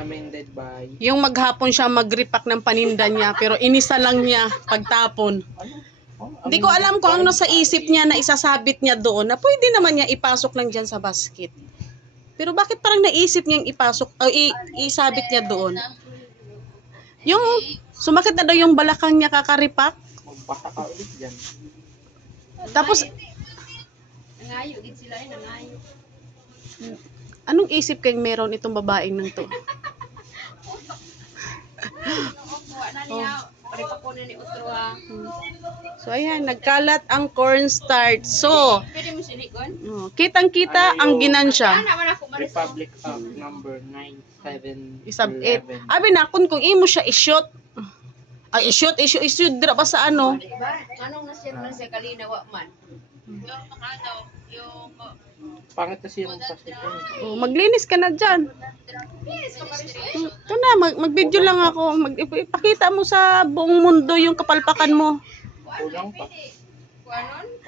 Amended by... Yung maghapon siya mag-repack ng paninda niya, pero inisa lang niya pagtapon. Hindi ko alam kung ano nasa isip niya na isasabit niya doon, na pwede naman niya ipasok lang dyan sa basket. Pero bakit parang naisip niyang ipasok, o isabit niya doon? Yung sumakit na daw yung balakang niya kakaripak. Magbasa ka ulit dyan. Tapos, Nangayo, gid sila nangayo. anong isip kayong meron itong babaeng nang to? Kuha na niya, pare pa ko na ni Utro ha. So ayan, nagkalat ang cornstarch. So, Pwede mo silikon? kitang-kita ang ginansya. Ana man ako maris. Republic of number 9711. Isabit. Abi na kung imo siya i-shoot. Ay, i-shoot dira pa sa ano. Diba? Anong nasir kalina wa man? Pangit kasi yung pasok ko. Oh, maglinis ka na diyan. Ito na, mag-video lang ako. Ipakita mo sa buong mundo yung kapalpakan mo. Kulang pa. Kuanon?